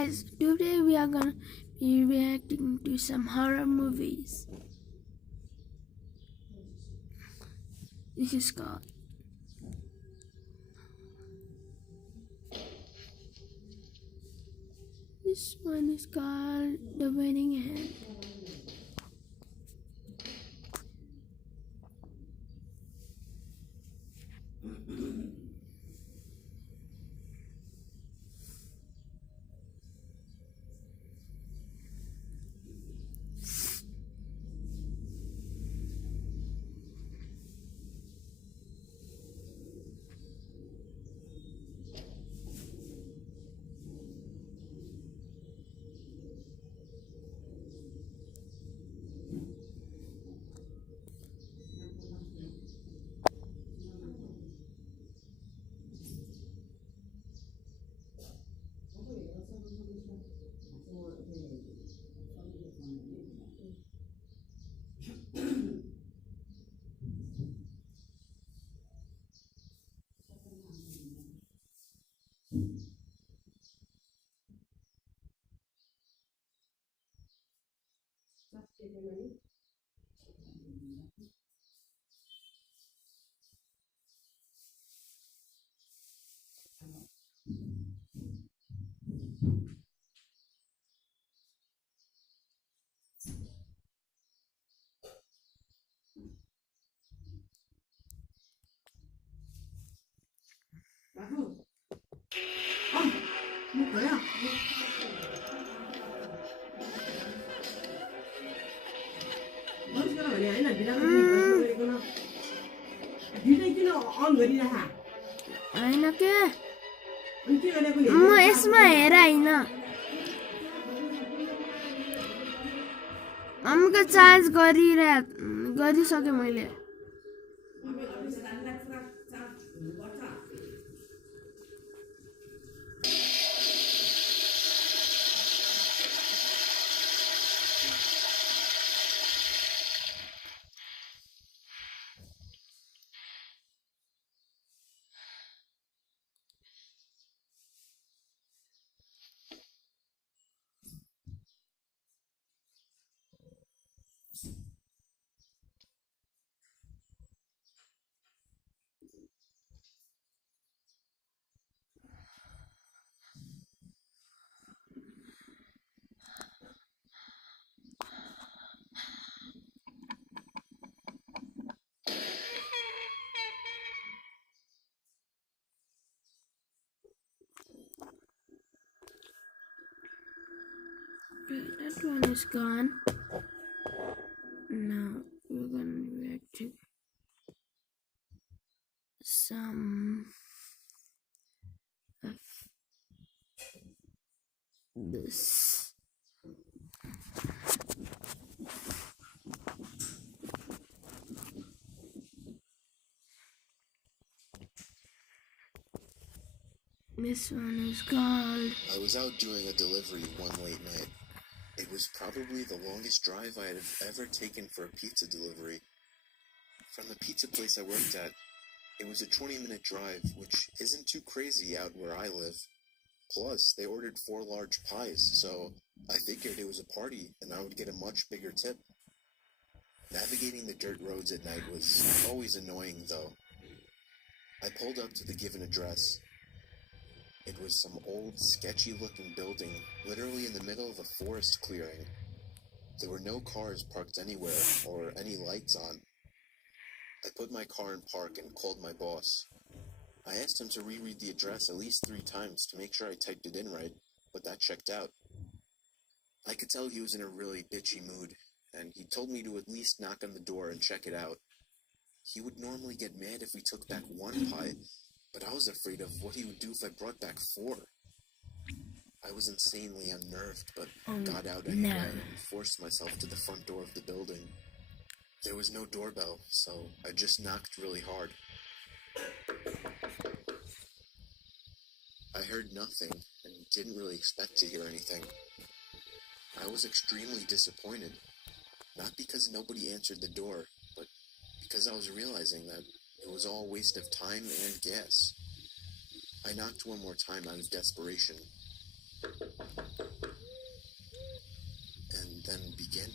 guys, today we are gonna be reacting to some horror movies. This is called This one is called The Wedding Hand. होइन के म यसमा हेर होइन मम्मीको charge गरिसकेँ मैले That one is gone. Now we're gonna react to some of this. This one is called... I was out doing a delivery one late night. It was probably the longest drive I had ever taken for a pizza delivery. From the pizza place I worked at, it was a 20-minute drive, which isn't too crazy out where I live. Plus, they ordered 4 large pies, so I figured it was a party and I would get a much bigger tip. Navigating the dirt roads at night was always annoying, though. I pulled up to the given address. It was some old, sketchy-looking building, literally in the middle of a forest clearing. There were no cars parked anywhere, or any lights on. I put my car in park and called my boss. I asked him to reread the address at least 3 times to make sure I typed it in right, but that checked out. I could tell he was in a really bitchy mood, and he told me to at least knock on the door and check it out. He would normally get mad if we took back 1 pie, but I was afraid of what he would do if I brought back 4. I was insanely unnerved, but got out anyway and forced myself to the front door of the building. There was no doorbell, so I just knocked really hard. I heard nothing and didn't really expect to hear anything. I was extremely disappointed, not because nobody answered the door, but because I was realizing that it was all a waste of time and gas. I knocked one more time out of desperation.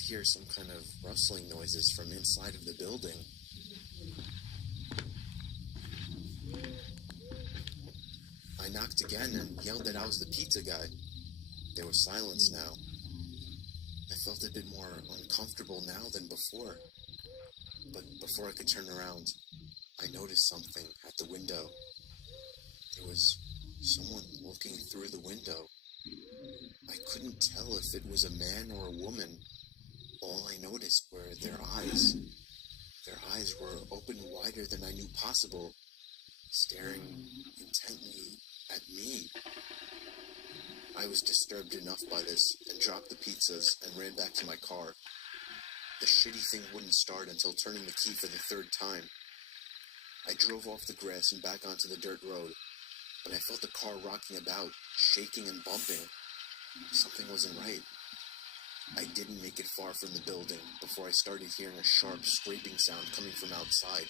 hear some kind of rustling noises from inside of the building. I knocked again and yelled that I was the pizza guy. There was silence now. I felt a bit more uncomfortable now than before. But before I could turn around, I noticed something at the window. There was someone looking through the window. I couldn't tell if it was a man or a woman. All I noticed were their eyes. Their eyes were open wider than I knew possible, staring intently at me. I was disturbed enough by this and dropped the pizzas and ran back to my car. The shitty thing wouldn't start until turning the key for the third time. I drove off the grass and back onto the dirt road, but I felt the car rocking about, shaking and bumping. Something wasn't right. I didn't make it far from the building before I started hearing a sharp scraping sound coming from outside.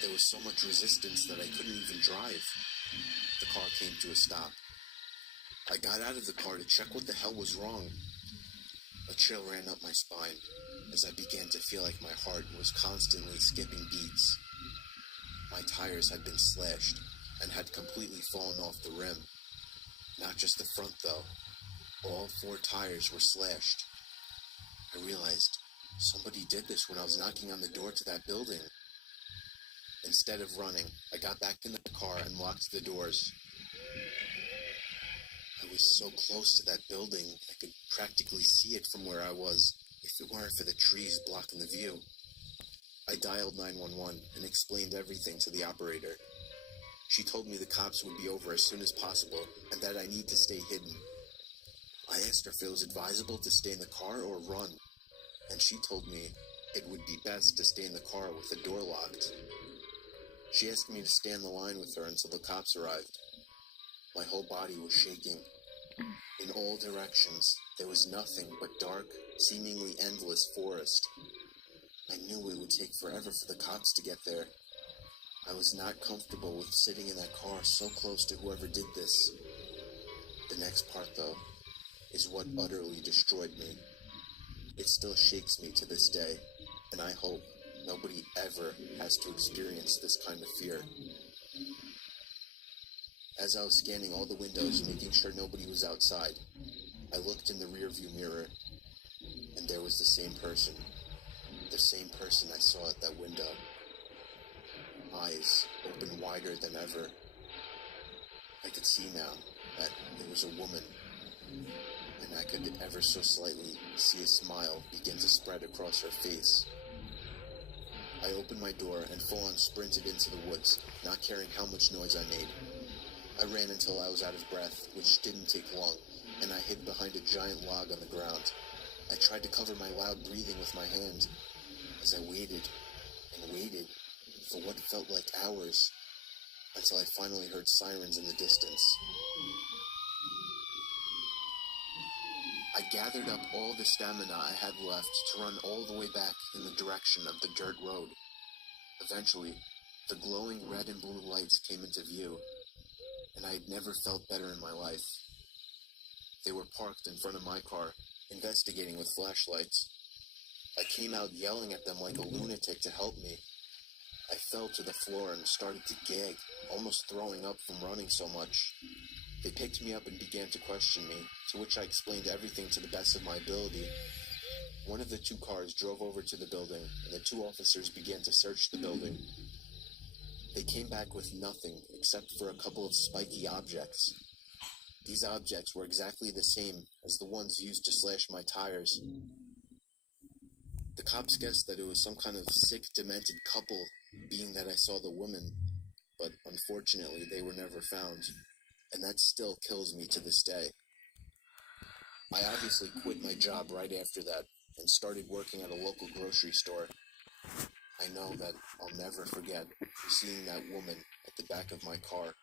There was so much resistance that I couldn't even drive. The car came to a stop. I got out of the car to check what the hell was wrong. A chill ran up my spine as I began to feel like my heart was constantly skipping beats. My tires had been slashed and had completely fallen off the rim. Not just the front though. All 4 tires were slashed. I realized somebody did this when I was knocking on the door to that building. Instead of running, I got back in the car and locked the doors. I was so close to that building, I could practically see it from where I was, if it weren't for the trees blocking the view. I dialed 911 and explained everything to the operator. She told me the cops would be over as soon as possible and that I need to stay hidden. I asked her if it was advisable to stay in the car or run, and she told me it would be best to stay in the car with the door locked. She asked me to stay on the line with her until the cops arrived. My whole body was shaking. In all directions, there was nothing but dark, seemingly endless forest. I knew it would take forever for the cops to get there. I was not comfortable with sitting in that car so close to whoever did this. The next part, though, is what utterly destroyed me. It still shakes me to this day, and I hope nobody ever has to experience this kind of fear. As I was scanning all the windows, making sure nobody was outside, I looked in the rearview mirror, and there was the same person I saw at that window. Eyes open wider than ever. I could see now that it was a woman, and I could ever so slightly see a smile begin to spread across her face. I opened my door and full-on sprinted into the woods, not caring how much noise I made. I ran until I was out of breath, which didn't take long, and I hid behind a giant log on the ground. I tried to cover my loud breathing with my hand, as I waited and waited for what felt like hours, until I finally heard sirens in the distance. I gathered up all the stamina I had left to run all the way back in the direction of the dirt road. Eventually, the glowing red and blue lights came into view, and I had never felt better in my life. They were parked in front of my car, investigating with flashlights. I came out yelling at them like a lunatic to help me. I fell to the floor and started to gag, almost throwing up from running so much. They picked me up and began to question me, to which I explained everything to the best of my ability. One of the 2 cars drove over to the building, and the 2 officers began to search the building. They came back with nothing except for a couple of spiky objects. These objects were exactly the same as the ones used to slash my tires. The cops guessed that it was some kind of sick, demented couple, being that I saw the woman, but unfortunately they were never found, and that still kills me to this day. I obviously quit my job right after that and started working at a local grocery store. I know that I'll never forget seeing that woman at the back of my car.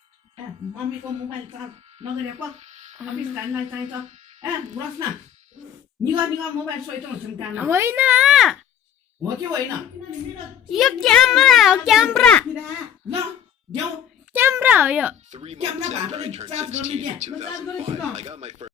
Wojna! Yuk camera! Camera, yuk! 3 months after I turned 16 in 2005, I got my first